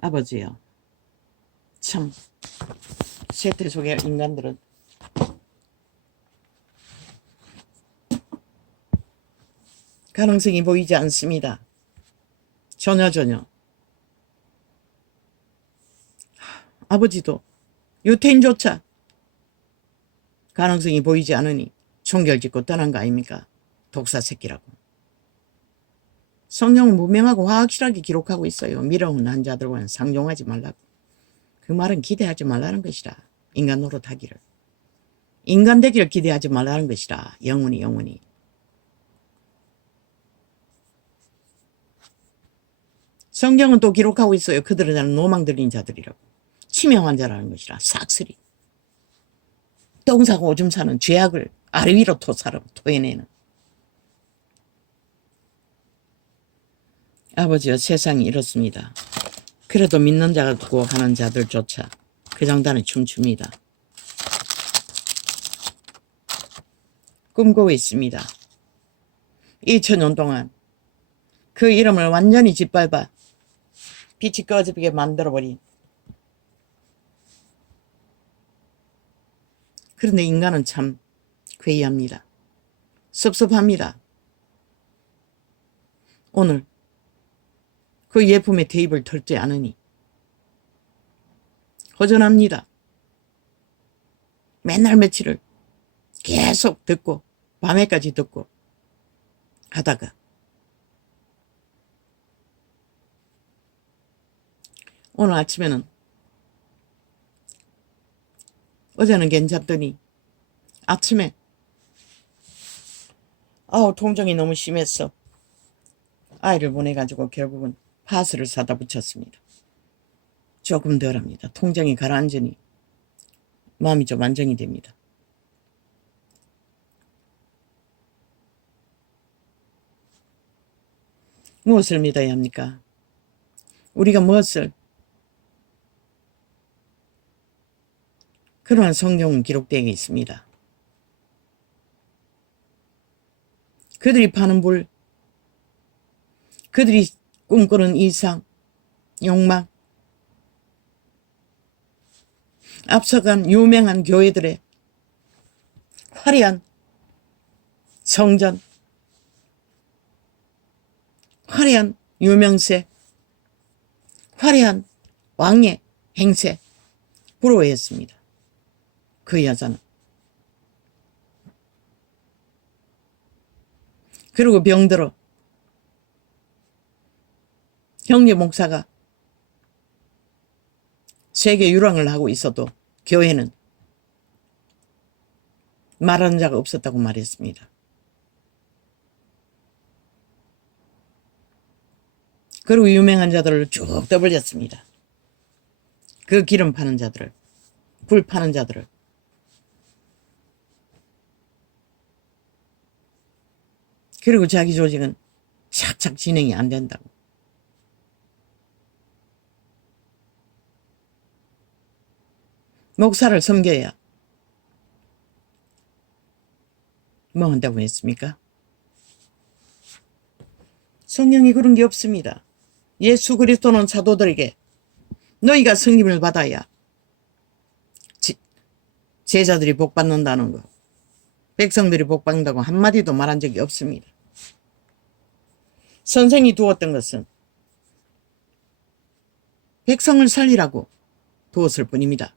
아버지요, 참 세태 속의 인간들은 가능성이 보이지 않습니다. 전혀. 아버지도 유태인조차 가능성이 보이지 않으니 총결짓고 떠난 거 아닙니까? 독사 새끼라고. 성경은 분명하고 확실하게 기록하고 있어요. 미련한 자들과는 상종하지 말라고. 그 말은 기대하지 말라는 것이라. 인간 노릇하기를. 인간 되기를 기대하지 말라는 것이라. 영원히. 성경은 또 기록하고 있어요. 그들은 나는 노망 들린 자들이라고. 치명 환자라는 것이라. 싹쓸이. 똥사고 오줌 사는 죄악을 아래 위로 토해내는. 아버지여, 세상이 이렇습니다. 그래도 믿는 자가 두고 하는 자들조차 그 장단에 춤춥니다. 꿈꾸고 있습니다. 2000년 동안 그 이름을 완전히 짓밟아 빛이 꺼지게 만들어버린. 그런데 인간은 참 괴이합니다. 섭섭합니다. 오늘 그 예품의 대입을 털지 않으니 허전합니다. 맨날 며칠을 계속 듣고 밤에까지 듣고 하다가 오늘 아침에는 어제는 괜찮더니 아침에 통증이 너무 심했어. 아이를 보내가지고 결국은 파스를 사다 붙였습니다. 조금 덜합니다. 통증이 가라앉으니 마음이 좀 안정이 됩니다. 무엇을 믿어야 합니까? 우리가 무엇을? 그러한 성경은 기록되어 있습니다. 그들이 파는 불, 그들이 꿈꾸는 이상, 욕망, 앞서간 유명한 교회들의 화려한 성전, 화려한 유명세, 화려한 왕의 행세, 부러워했습니다. 그 여자는. 그리고 병들어 형제 목사가 세계 유랑을 하고 있어도 교회는 말하는 자가 없었다고 말했습니다. 그리고 유명한 자들을 쭉 떠벌렸습니다. 그 기름 파는 자들을, 불 파는 자들을. 그리고 자기 조직은 착착 진행이 안 된다고. 목사를 섬겨야 뭐 한다고 했습니까? 성령이 그런 게 없습니다. 예수 그리스도는 사도들에게 너희가 성김을 받아야 제자들이 복 받는다는 거, 백성들이 복 받는다고 한마디도 말한 적이 없습니다. 선생이 두었던 것은 백성을 살리라고 두었을 뿐입니다.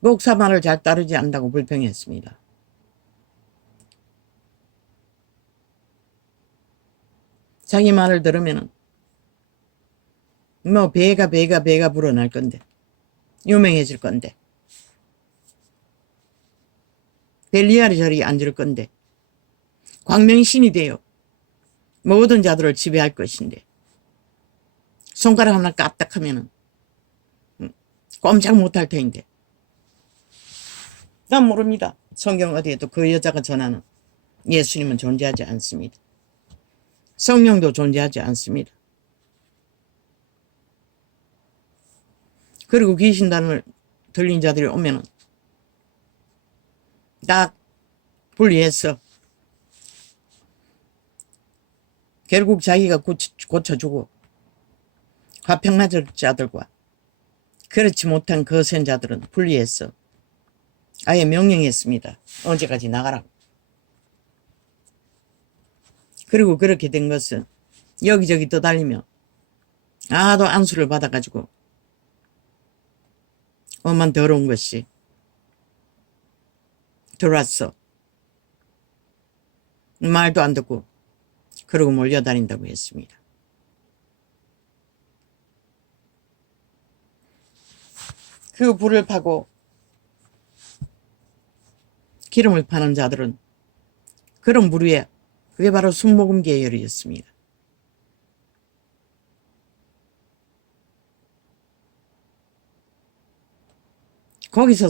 목사 말을 잘 따르지 않는다고 불평했습니다. 자기 말을 들으면 뭐 배가 불어날 건데, 유명해질 건데, 벨리알이 저리 앉을 건데, 광명신이 되어 모든 자들을 지배할 것인데, 손가락 하나 까딱하면 꼼짝 못할 터인데. 난 모릅니다. 성경 어디에도 그 여자가 전하는 예수님은 존재하지 않습니다. 성령도 존재하지 않습니다. 그리고 귀신단을 들린 자들이 오면은 딱 분리해서 결국 자기가 고쳐주고 화평 맞을 자들과 그렇지 못한 거센자들은 분리했어. 아예 명령했습니다. 언제까지 나가라고. 그리고 그렇게 된 것은 여기저기 떠달리며 아도 안수를 받아가지고 오만 더러운 것이 들어왔어. 말도 안 듣고 그러고 몰려다닌다고 했습니다. 그 불을 파고 기름을 파는 자들은 그런 부류에 그게 바로 순복음 계열이었습니다. 거기서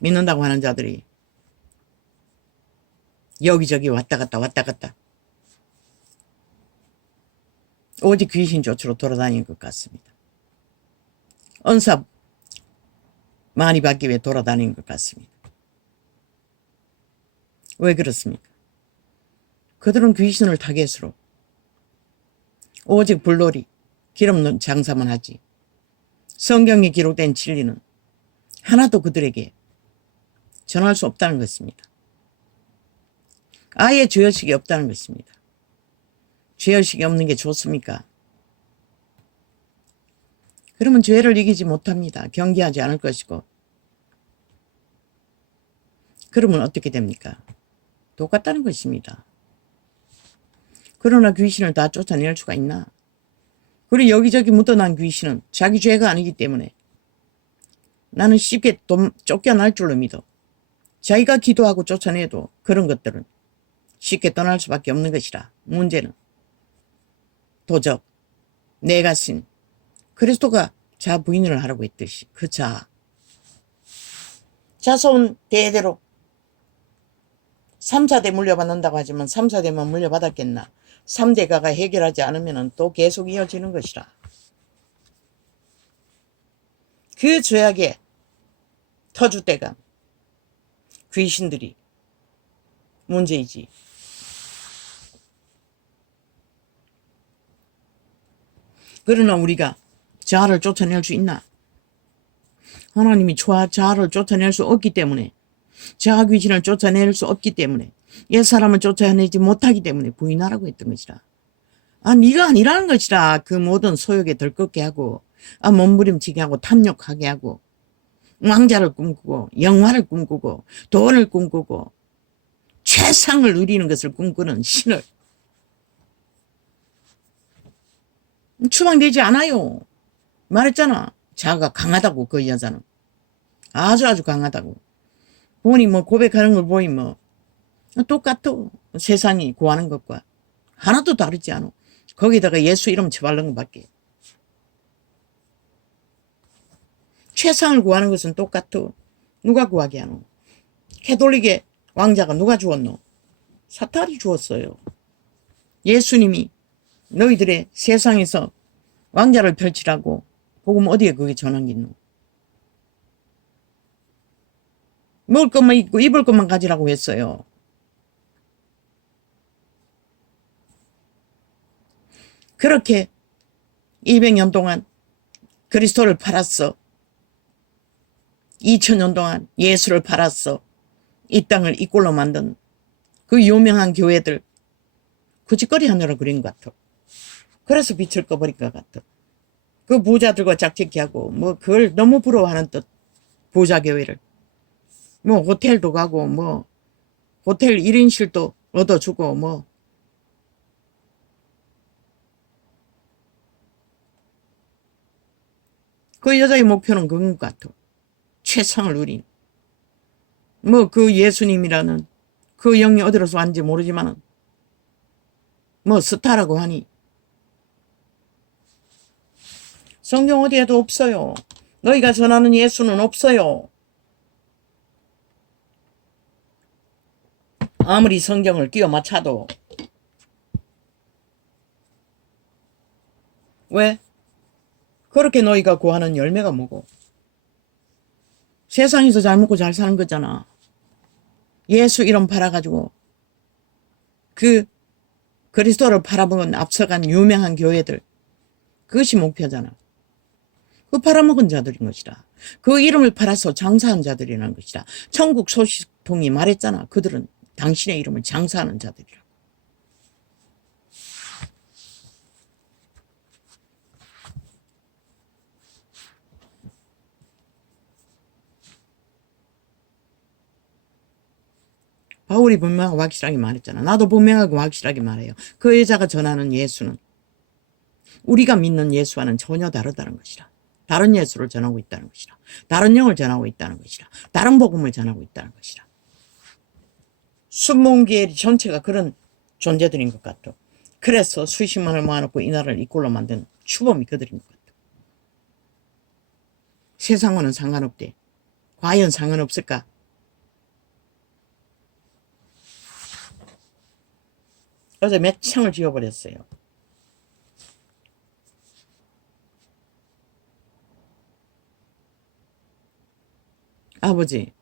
믿는다고 하는 자들이 여기저기 왔다 갔다 오직 귀신 쫓으러 돌아다니는 것 같습니다. 은사 많이 받기 위해 돌아다니는 것 같습니다. 왜 그렇습니까? 그들은 귀신을 타겟으로 오직 불놀이, 기름 넣은 장사만 하지 성경에 기록된 진리는 하나도 그들에게 전할 수 없다는 것입니다. 아예 죄의식이 없다는 것입니다. 죄의식이 없는 게 좋습니까? 그러면 죄를 이기지 못합니다. 경계하지 않을 것이고. 그러면 어떻게 됩니까? 똑같다는 것입니다. 그러나 귀신을 다 쫓아낼 수가 있나? 그리고 여기저기 묻어난 귀신은 자기 죄가 아니기 때문에 나는 쉽게 쫓겨날 줄로 믿어. 자기가 기도하고 쫓아내도 그런 것들은 쉽게 떠날 수밖에 없는 것이라. 문제는 도적, 내가 신 그리스도가 자 부인을 하라고 했듯이 그 자손 대대로 3, 4대 물려받는다고 하지만 3, 4대만 물려받았겠나. 3대가가 해결하지 않으면 또 계속 이어지는 것이라. 그 죄악의 터줏대감 귀신들이 문제이지. 그러나 우리가 자아를 쫓아낼 수 있나? 하나님이 자아를 쫓아낼 수 없기 때문에, 자아 귀신을 쫓아낼 수 없기 때문에, 옛사람을 쫓아내지 못하기 때문에 부인하라고 했던 것이라. 네가 아니라는 것이라. 그 모든 소욕에 들끓게 하고 몸부림치게 하고 탐욕하게 하고 왕자를 꿈꾸고 영화를 꿈꾸고 돈을 꿈꾸고 최상을 누리는 것을 꿈꾸는 신을 추방되지 않아요. 말했잖아. 자아가 강하다고. 그 여자는 아주 강하다고. 보니 고백하는 걸 보니 똑같아. 세상이 구하는 것과 하나도 다르지 않아. 거기다가 예수 이름 쳐바른 것밖에. 최상을 구하는 것은 똑같아. 누가 구하게 하노? 캐톨릭의 왕자가 누가 주었노? 사탄이 주었어요. 예수님이 너희들의 세상에서 왕자를 펼치라고 복음 어디에 그게 전한겠노? 먹을 것만 있고 입을 것만 가지라고 했어요. 그렇게 200년 동안 그리스도를 팔았어. 2000년 동안 예수를 팔았어. 이 땅을 이꼴로 만든 그 유명한 교회들 구짓거리 하느라 그린 것 같아. 그래서 빛을 꺼버릴 것 같아. 그 부자들과 짝짓기 하고 그걸 너무 부러워하는 듯. 부자 교회를 호텔도 가고 호텔 1인실도 얻어주고 그 여자의 목표는 그건 것 같아. 최상을 누린 그 예수님이라는 그 영이 어디로서 왔는지 모르지만은 스타라고 하니 성경 어디에도 없어요. 너희가 전하는 예수는 없어요. 아무리 성경을 끼워 맞춰도. 왜? 그렇게 너희가 구하는 열매가 뭐고? 세상에서 잘 먹고 잘 사는 거잖아. 예수 이름 팔아가지고 그 그리스도를 팔아먹은 앞서간 유명한 교회들, 그것이 목표잖아. 그 팔아먹은 자들인 것이다. 그 이름을 팔아서 장사한 자들이라는 것이다. 천국 소식통이 말했잖아. 그들은 당신의 이름을 장사하는 자들이라고. 바울이 분명하고 확실하게 말했잖아. 나도 분명하고 확실하게 말해요. 그 여자가 전하는 예수는 우리가 믿는 예수와는 전혀 다르다는 것이다. 다른 예수를 전하고 있다는 것이다. 다른 영을 전하고 있다는 것이다. 다른 복음을 전하고 있다는 것이다. 순몽교회 전체가 그런 존재들인 것 같아. 그래서 수십만을 모아놓고 이 나라를 이꼴로 만든 추범이 그들인 것 같아. 세상과는 상관없대. 과연 상관없을까? 어제 몇 창을 지워버렸어요. 아버지,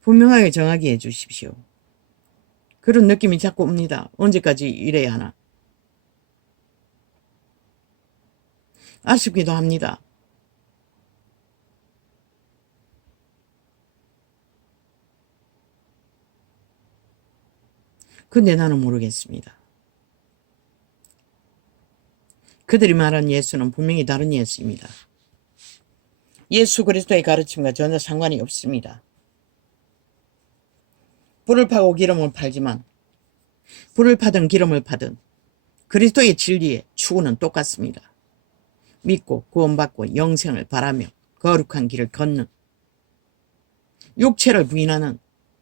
분명하게 정하게 해주십시오. 그런 느낌이 자꾸 옵니다. 언제까지 이래야 하나. 아쉽기도 합니다. 근데 나는 모르겠습니다. 그들이 말한 예수는 분명히 다른 예수입니다. 예수 그리스도의 가르침과 전혀 상관이 없습니다. 불을 파고 기름을 팔지만 불을 파든 기름을 파든 그리스도의 진리의 추구는 똑같습니다. 믿고 구원받고 영생을 바라며 거룩한 길을 걷는, 육체를 부인하는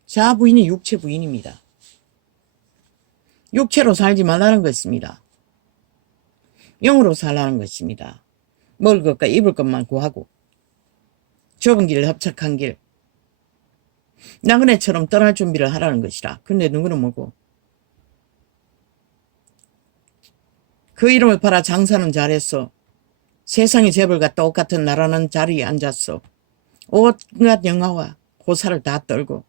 자 부인이 육체 부인입니다. 육체로 살지 말라는 것입니다. 영으로 살라는 것입니다. 먹을 것과 입을 것만 구하고 좁은 길 협착한 길 나그네처럼 떠날 준비를 하라는 것이라. 근데 누구는 뭐고 그 이름을 팔아 장사는 잘했어. 세상의 재벌과 똑같은 나라는 자리에 앉았어. 온갖 영화와 호사를 다 떨고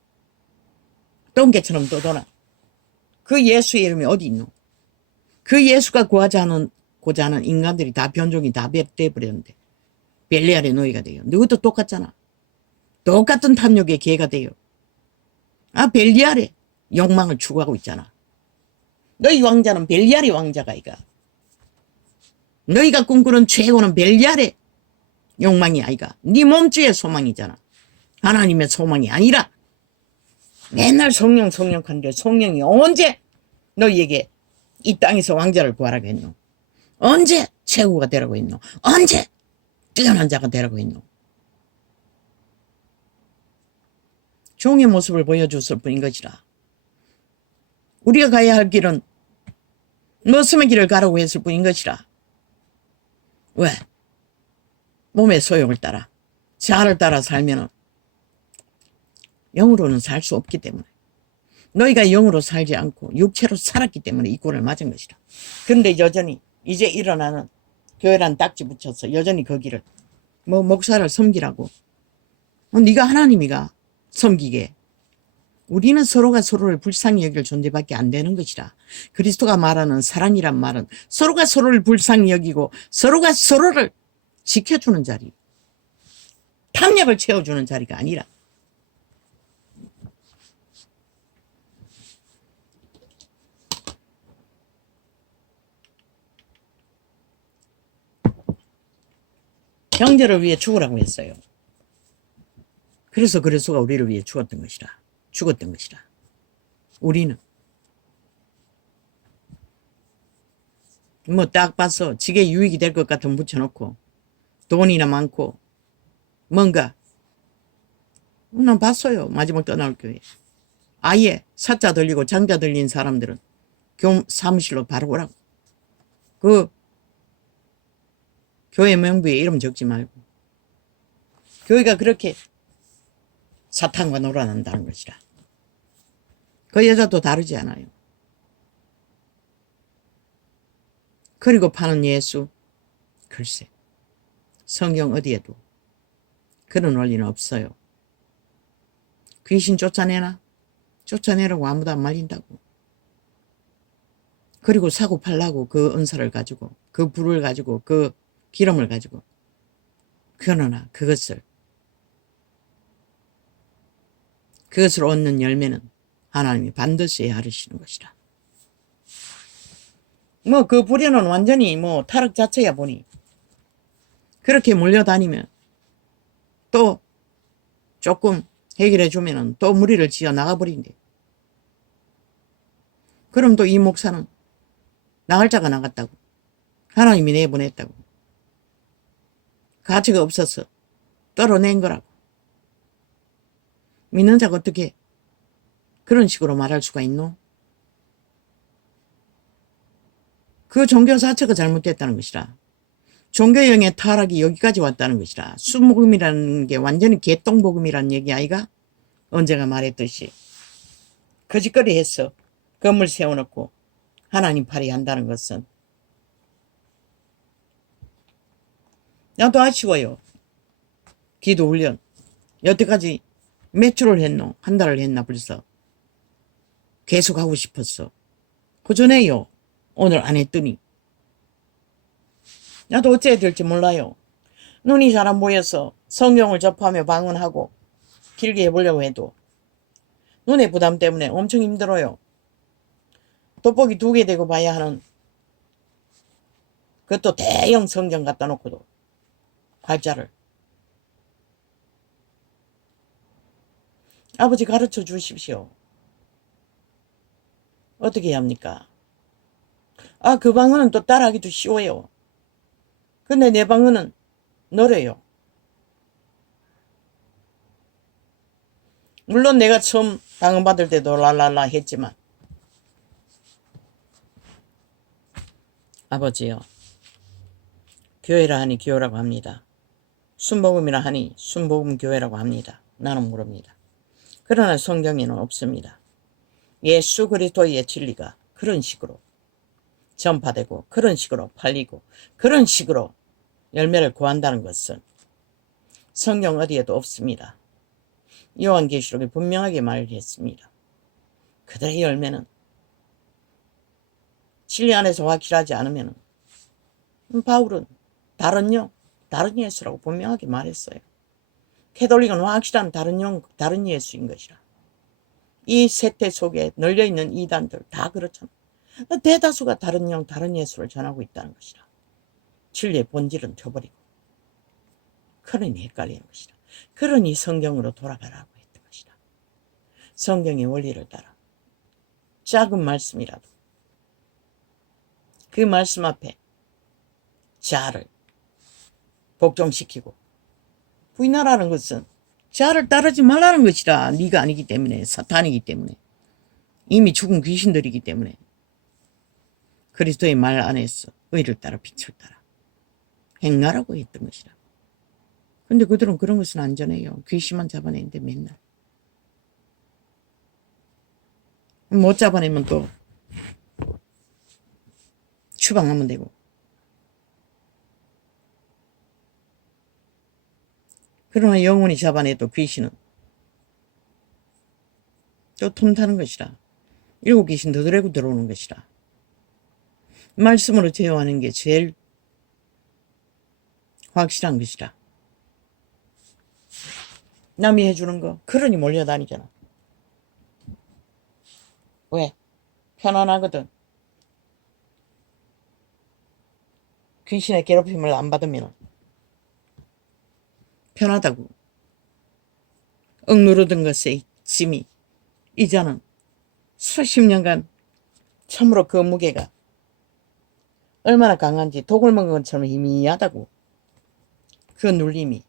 똥개처럼 떠도나. 그 예수의 이름이 어디 있노? 그 예수가 고자 하는 인간들이 다 변종이 다 돼버렸는데 벨리알의 노예가 돼요. 너희도 똑같잖아. 똑같은 탐욕의 개가 돼요. 벨리알의 욕망을 추구하고 있잖아. 너희 왕자는 벨리알의 왕자가 아이가. 너희가 꿈꾸는 최고는 벨리알의 욕망이 아이가. 네 몸주의 소망이잖아. 하나님의 소망이 아니라 맨날 성령 하는데 성령이 언제 너희에게 이 땅에서 왕자를 구하라고 했노? 언제 최고가 되라고 했노? 언제 뛰어난 자가 되라고 했노? 종의 모습을 보여줬을 뿐인 것이라. 우리가 가야 할 길은 머슴의 길을 가라고 했을 뿐인 것이라. 왜? 몸의 소욕을 따라 자아를 따라 살면 영으로는 살 수 없기 때문에. 너희가 영으로 살지 않고 육체로 살았기 때문에 이 꼴을 맞은 것이라. 그런데 여전히 이제 일어나는 교회란 딱지 붙여서 여전히 거기를 목사를 섬기라고. 네가 하나님이가 섬기게. 우리는 서로가 서로를 불쌍히 여길 존재밖에 안 되는 것이라. 그리스도가 말하는 사랑이란 말은 서로가 서로를 불쌍히 여기고 서로가 서로를 지켜주는 자리, 탐욕을 채워주는 자리가 아니라. 형제를 위해 죽으라고 했어요. 그래서 그리스도가 우리를 위해 죽었던 것이라. 우리는 딱 봐서 지게 유익이 될 것 같으면 붙여놓고 돈이나 많고 뭔가 난 봤어요. 마지막 떠나올 교회 아예 사자 들리고 장자 들린 사람들은 사무실로 바로 오라고. 그 교회 명부에 이름 적지 말고. 교회가 그렇게 사탄과 놀아난다는 것이라. 그 여자도 다르지 않아요. 그리고 파는 예수, 글쎄 성경 어디에도 그런 원리는 없어요. 귀신 쫓아내나? 쫓아내라고 아무도 안 말린다고. 그리고 사고 팔라고 그 은사를 가지고 그 불을 가지고 그 기름을 가지고 그러나 그것을 얻는 열매는 하나님이 반드시 헤아리시는 것이라. 뭐 그 불에는 완전히 뭐 타락 자체야 보니 그렇게 몰려다니면 또 조금 해결해 주면은 또 무리를 지어 나가버린대. 그럼 또 이 목사는 나갈 자가 나갔다고. 하나님이 내보냈다고. 가치가 없어서 떨어낸 거라고. 믿는 자가 어떻게 그런 식으로 말할 수가 있노? 그 종교 자체가 잘못됐다는 것이라. 종교형의 타락이 여기까지 왔다는 것이라. 순복음이라는 게 완전히 개똥복음이라는 얘기 아이가? 언제가 말했듯이 거짓거리 했어. 건물 세워놓고 하나님 팔이 한다는 것은. 나도 아쉬워요. 기도 훈련 여태까지 몇 주를 했노? 한 달을 했나 벌써. 계속 하고 싶었어. 그전에요. 오늘 안 했더니. 나도 어찌해야 될지 몰라요. 눈이 잘 안 보여서 성경을 접하며 방언하고 길게 해보려고 해도 눈의 부담 때문에 엄청 힘들어요. 돋보기 2개 대고 봐야 하는 그것도 대형 성경 갖다 놓고도 활자를. 아버지 가르쳐 주십시오. 어떻게 해야 합니까? 그 방언은 또 따라하기도 쉬워요. 근데 내 방언은 너래요. 물론 내가 처음 방언 받을 때도 랄랄라 했지만 아버지요. 교회라 하니 교회라고 합니다. 순복음이라 하니 순복음 교회라고 합니다. 나는 모릅니다. 그러나 성경에는 없습니다. 예수 그리스도의 진리가 그런 식으로 전파되고 그런 식으로 팔리고 그런 식으로 열매를 구한다는 것은 성경 어디에도 없습니다. 요한계시록에 분명하게 말했습니다. 그들의 열매는 진리 안에서 확실하지 않으면 바울은 다른 예수라고 분명하게 말했어요. 캐톨릭은 확실한 다른 예수인 것이라. 이 세태 속에 널려있는 이단들 다 그렇잖아. 대다수가 다른 예수를 전하고 있다는 것이라. 진리의 본질은 져버리고 그러니 헷갈리는 것이라. 그러니 성경으로 돌아가라고 했던 것이라. 성경의 원리를 따라 작은 말씀이라도 그 말씀 앞에 자아를 복종시키고 부인하라는 것은 자아를 따르지 말라는 것이라. 네가 아니기 때문에, 사탄이기 때문에, 이미 죽은 귀신들이기 때문에 그리스도의 말 안에서 의를 따라 빛을 따라 행하라고 했던 것이라. 근데 그들은 그런 것은 안 전해요. 귀신만 잡아내는데 맨날. 못 잡아내면 또 추방하면 되고. 그러나 영원히 잡아내도 귀신은 또 틈타는 것이라. 7 귀신 더 들고 들어오는 것이라. 말씀으로 제어하는 게 제일 확실한 것이라. 남이 해주는 거 그러니 몰려다니잖아. 왜? 편안하거든. 귀신의 괴롭힘을 안 받으면 편하다고. 억누르던 것의 짐이 이제는 수십 년간 참으로 그 무게가 얼마나 강한지 독을 먹은 것처럼 희미하다고. 그 눌림이.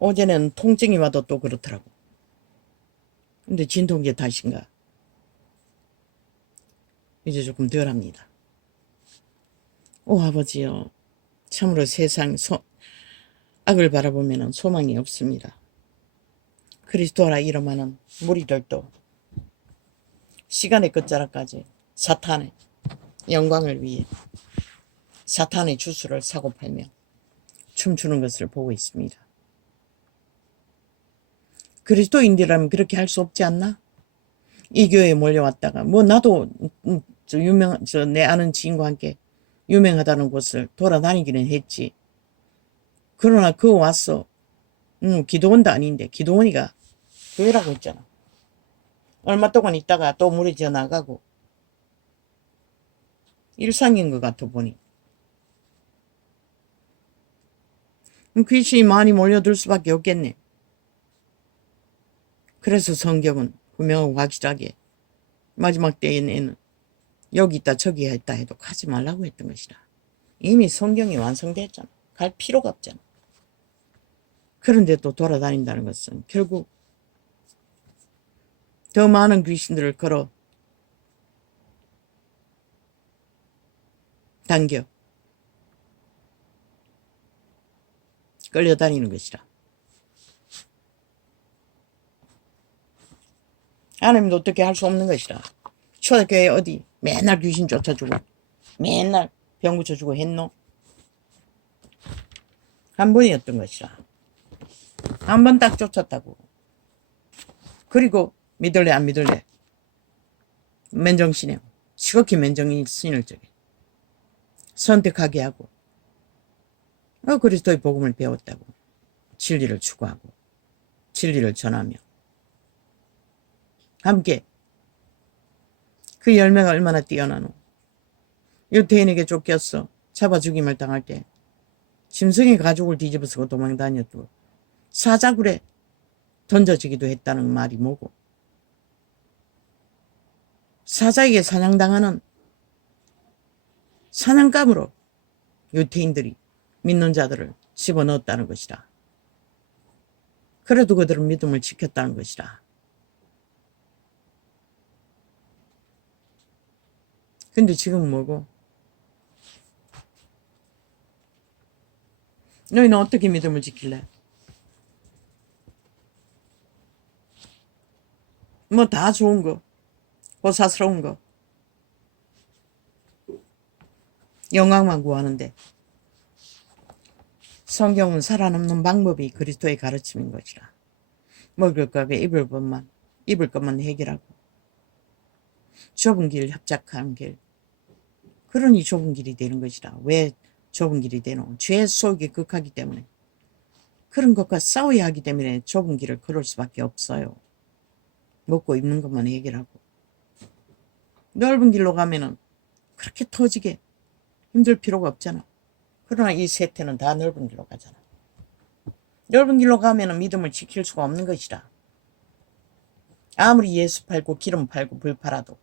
어제는 통증이 와도 또 그렇더라고. 근데 진통제 탓인가 이제 조금 덜합니다. 오 아버지요. 참으로 세상 악을 바라보면 소망이 없습니다. 그리스도라 이름하는 무리들도 시간의 끝자락까지 사탄의 영광을 위해 사탄의 주술을 사고 팔며 춤추는 것을 보고 있습니다. 그리스도인들이라면 그렇게 할 수 없지 않나? 이 교회에 몰려왔다가 뭐 나도 내 아는 지인과 함께 유명하다는 곳을 돌아다니기는 했지. 그러나 그 와서 기도원도 아닌데 기도원이가 교회라고 했잖아. 얼마 동안 있다가 또 물이 져 나가고 일상인 것 같아 보니. 귀신이 많이 몰려들 수밖에 없겠네. 그래서 성경은 분명하고 확실하게 마지막 때에는 여기 있다 저기 있다 해도 가지 말라고 했던 것이다. 이미 성경이 완성됐잖아. 갈 필요가 없잖아. 그런데 또 돌아다닌다는 것은 결국 더 많은 귀신들을 걸어 당겨 끌려다니는 것이라. 하나님도 어떻게 할 수 없는 것이라. 초대교회 어디 맨날 귀신 쫓아주고 맨날 병 붙여주고 했노? 한 번이었던 것이라. 한 번 딱 쫓았다고. 그리고 믿을래 안 믿을래? 맨정신에 시각히 맨정신을 저게 선택하게 하고 그리스도의 복음을 배웠다고. 진리를 추구하고 진리를 전하며 함께 그 열매가 얼마나 뛰어나노. 유태인에게 쫓겼어. 잡아 죽임을 당할 때 짐승의 가죽을 뒤집어쓰고 도망다녔고 사자굴에 던져지기도 했다는 말이 뭐고, 사자에게 사냥당하는 사냥감으로 유태인들이 믿는 자들을 집어넣었다는 것이라. 그래도 그들은 믿음을 지켰다는 것이라. 근데 지금 뭐고? 너희는 어떻게 믿음을 지킬래? 뭐 다 좋은 거, 고사스러운 거, 영광만 구하는데 성경은 살아남는 방법이 그리스도의 가르침인 것이라. 먹을 것과 입을 것만 해결하고 좁은 길, 협착한 길, 그러니 좁은 길이 되는 것이라. 왜 좁은 길이 되노? 죄 속이 극하기 때문에, 그런 것과 싸워야 하기 때문에 좁은 길을 걸을 수밖에 없어요. 먹고 입는 것만 해결하고 넓은 길로 가면은 그렇게 터지게 힘들 필요가 없잖아. 그러나 이 세태는 다 넓은 길로 가잖아. 넓은 길로 가면은 믿음을 지킬 수가 없는 것이라. 아무리 예수 팔고 기름 팔고 불 팔아도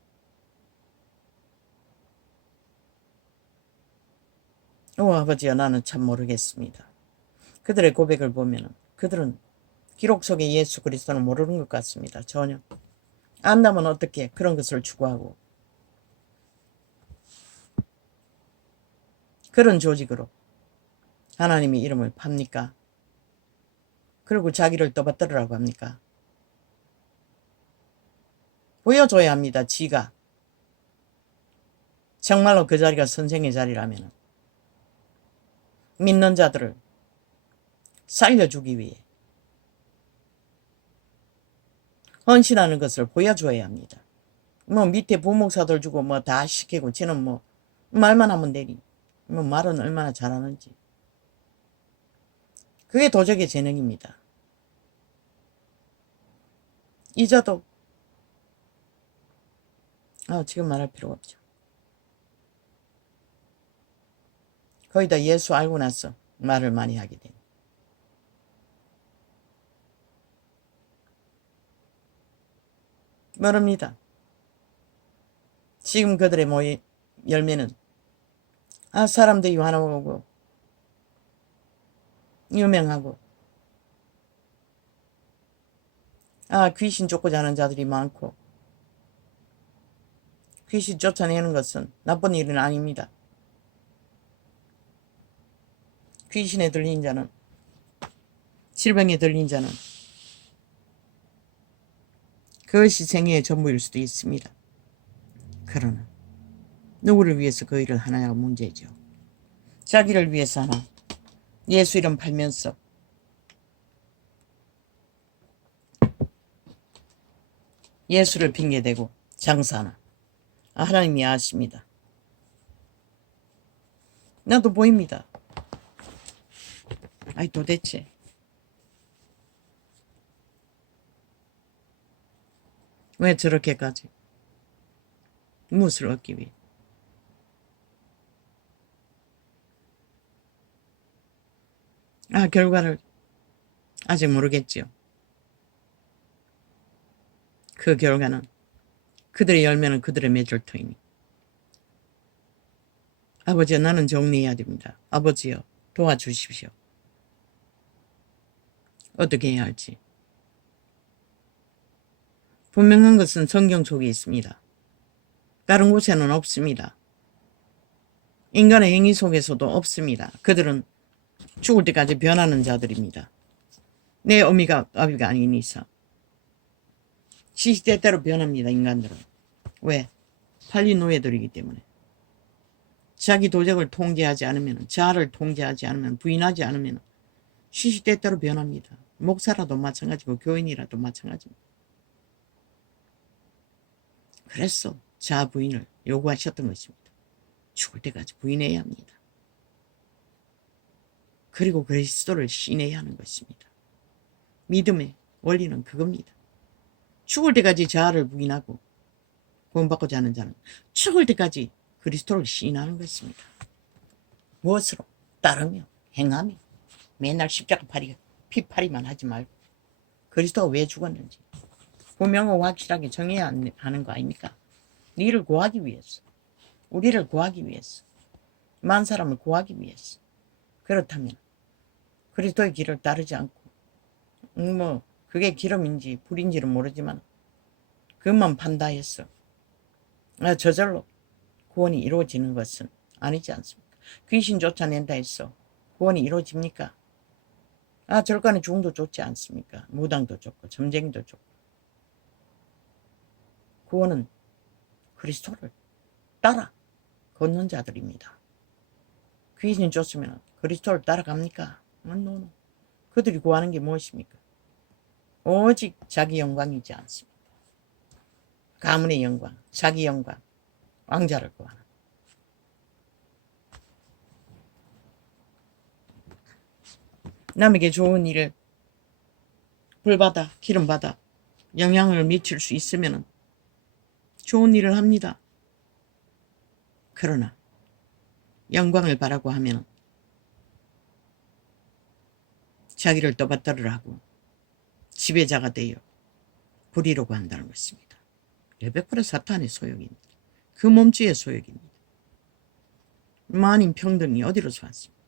아버지야, 나는 참 모르겠습니다. 그들의 고백을 보면은 그들은 기록 속에 예수 그리스도는 모르는 것 같습니다. 전혀. 안다면 어떻게 그런 것을 추구하고 그런 조직으로 하나님의 이름을 팝니까? 그리고 자기를 떠받들으라고 합니까? 보여줘야 합니다. 지가 정말로 그 자리가 선생의 자리라면 믿는 자들을 살려주기 위해 헌신하는 것을 보여줘야 합니다. 뭐 밑에 부목사들 주고 뭐 다 시키고 쟤는 뭐 말만 하면 되니, 뭐 말은 얼마나 잘하는지. 그게 도적의 재능입니다. 이자도 지금 말할 필요가 없죠. 거의 다 예수 알고 나서 말을 많이 하게 됩니다. 모릅니다. 지금 그들의 열매는 사람들이 환호하고 유명하고 귀신 쫓고자 하는 자들이 많고, 귀신 쫓아내는 것은 나쁜 일은 아닙니다. 귀신에 들린 자는, 질병에 들린 자는 그것이 생애의 전부일 수도 있습니다. 그러나 누구를 위해서 그 일을 하나가 문제죠. 자기를 위해서 하나, 예수 이름 팔면서 예수를 핑계대고 장사하나. 하나님이 아십니다. 나도 보입니다. 아이 도대체 왜 저렇게까지 무엇을 얻기 위해 결과를 아직 모르겠지요. 그 결과는 그들의 열매는 그들의 맺을 터이니 아버지여 나는 정리해야 됩니다. 아버지여 도와주십시오. 어떻게 해야 할지. 분명한 것은 성경 속에 있습니다. 다른 곳에는 없습니다. 인간의 행위 속에서도 없습니다. 그들은 죽을 때까지 변하는 자들입니다. 내 어미가 아비가 아닌 이상 시시때때로 변합니다. 인간들은. 왜? 팔린 노예들이기 때문에. 자기 도적을 통제하지 않으면, 자아를 통제하지 않으면, 부인하지 않으면 시시때때로 변합니다. 목사라도 마찬가지고 교인이라도 마찬가지입니다. 그래서 자아 부인을 요구하셨던 것입니다. 죽을 때까지 부인해야 합니다. 그리고 그리스도를 신해야 하는 것입니다. 믿음의 원리는 그겁니다. 죽을 때까지 자아를 부인하고 구원받고자 하는 자는 죽을 때까지 그리스도를 신하는 것입니다. 무엇으로? 따르며 행하며 맨날 십자가 피파리만 하지 말고 그리스도가 왜 죽었는지 분명하고 확실하게 정해야 하는 거 아닙니까? 니를 구하기 위해서, 우리를 구하기 위해서, 만 사람을 구하기 위해서. 그렇다면 그리스도의 길을 따르지 않고 그게 기름인지 불인지는 모르지만 그것만 판다 했어. 저절로 구원이 이루어지는 것은 아니지 않습니까? 귀신 쫓아낸다 했어. 구원이 이루어집니까? 절간에 죽음도 좋지 않습니까? 무당도 좋고 점쟁이도 좋고. 구원은 그리스도를 따라 걷는 자들입니다. 귀신 쫓으면 그리스도를 따라갑니까? 노. 그들이 구하는 게 무엇입니까? 오직 자기 영광이지 않습니까? 가문의 영광, 자기 영광, 왕자를 구하는. 남에게 좋은 일을 불받아 기름받아 영향을 미칠 수 있으면 좋은 일을 합니다. 그러나 영광을 바라고 하면 자기를 떠받들으라 하고 지배자가 되어 부리려고 한다는 것입니다. 100% 사탄의 소욕입니다. 그 몸주의 소욕입니다. 만인 평등이 어디로서 왔습니까?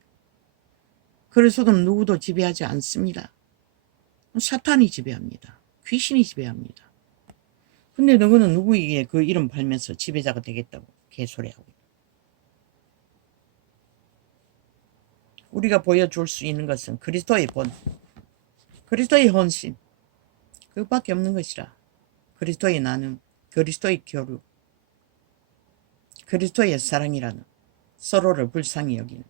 그래서도 누구도 지배하지 않습니다. 사탄이 지배합니다. 귀신이 지배합니다. 근데 너는 누구에게 그 이름 팔면서 지배자가 되겠다고 개소리하고 있다. 우리가 보여줄 수 있는 것은 그리스도의 본, 그리스도의 헌신, 그것밖에 없는 것이라. 그리스도의 나눔, 그리스도의 교류, 그리스도의 사랑이라는 서로를 불쌍히 여기는.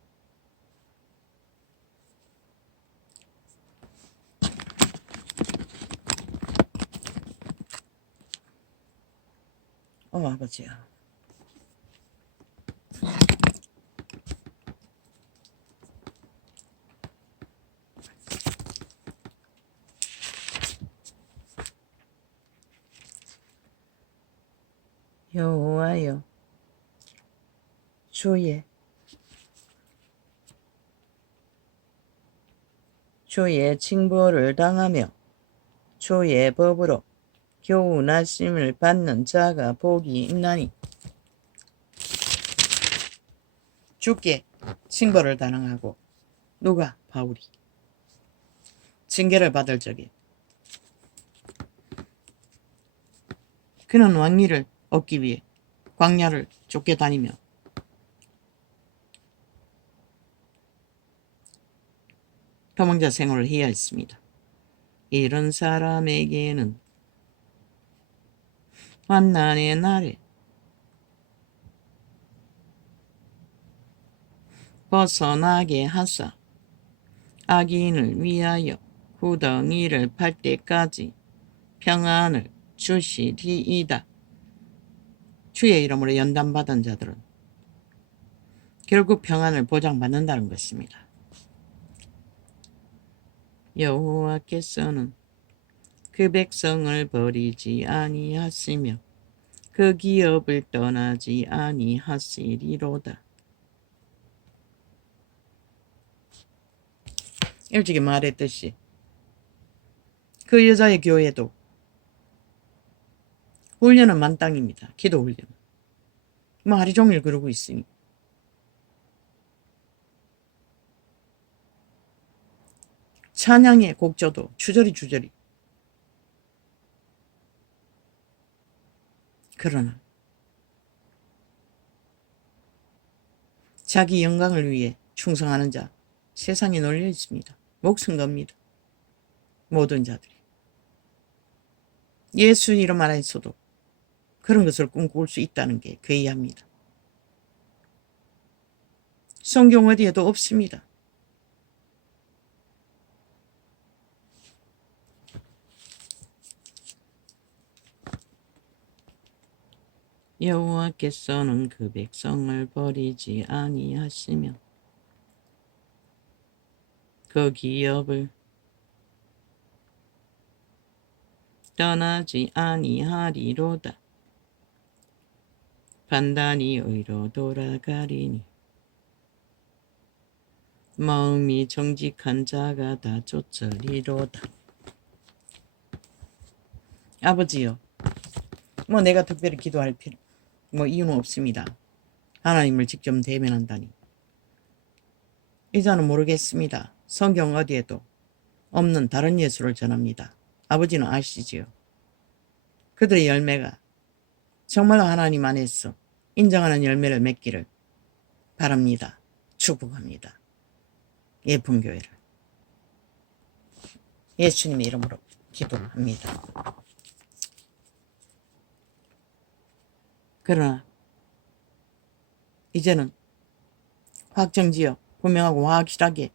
아버지야. 여호와여, 주의 징벌을 당하며 주의 법으로 교훈하심을 받는 자가 복이 있나니. 주께 징벌을 당하고 누가? 바울이 징계를 받을 적에 그는 왕위를 얻기 위해 광야를 쫓겨다니며 도망자 생활을 해야 했습니다. 이런 사람에게는 환난의 날에 벗어나게 하사 악인을 위하여 구덩이를 팔 때까지 평안을 주시리이다. 주의 이름으로 연단받은 자들은 결국 평안을 보장받는다는 것입니다. 여호와께서는 그 백성을 버리지 아니하시며 그 기업을 떠나지 아니하시리로다. 일찍이 말했듯이 그 여자의 교회도 훈련은 만땅입니다. 기도 훈련. 뭐 하루 종일 그러고 있으니. 찬양의 곡조도 주저리. 그러나 자기 영광을 위해 충성하는 자 세상에 널려 있습니다. 목숨 겁니다. 모든 자들이. 예수 이름 안에서도 그런 것을 꿈꿀 수 있다는 게 괴이합니다. 성경 어디에도 없습니다. 여호와께서는 그 백성을 버리지 아니하시며 그 기업을 떠나지 아니하리로다. 판단이 의로 돌아가리니 마음이 정직한 자가 다 쫓으리로다. 아버지요, 뭐 내가 특별히 기도할 이유는 없습니다. 하나님을 직접 대면한다니. 이자는 모르겠습니다. 성경 어디에도 없는 다른 예수를 전합니다. 아버지는 아시지요. 그들의 열매가 정말로 하나님 안에서 인정하는 열매를 맺기를 바랍니다. 축복합니다. 예쁜 교회를 예수님의 이름으로 기도합니다. 그러나 이제는 확정지어 분명하고 확실하게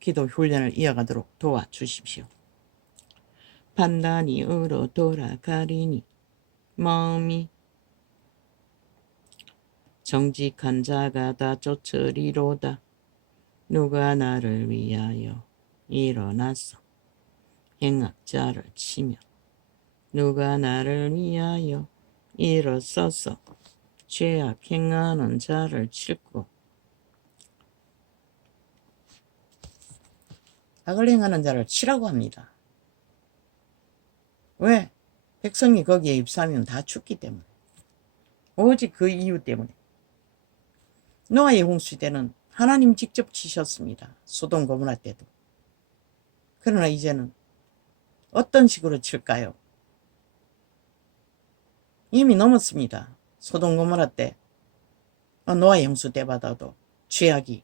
기도 훈련을 이어가도록 도와주십시오. 판단이 의로 돌아가리니 마음이 정직한 자가 다 쫓으리로다. 누가 나를 위하여 일어나서 행악자를 치며 누가 나를 위하여 일어서서 죄악 행하는 자를 칠고 악을 행하는 자를 치라고 합니다. 왜? 백성이 거기에 입사하면 다 죽기 때문에. 오직 그 이유 때문에. 노아의 홍수 때는 하나님 직접 치셨습니다. 소돔 고모라 때도. 그러나 이제는 어떤 식으로 칠까요? 이미 넘었습니다. 소돔 고모라 때, 노아의 홍수 때보다도 죄악이